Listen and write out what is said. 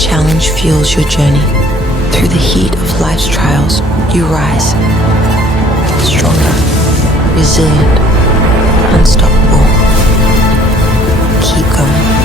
challenge fuels your journey. Through the heat of life's trials, you rise. Stronger, resilient, unstoppable. Keep going.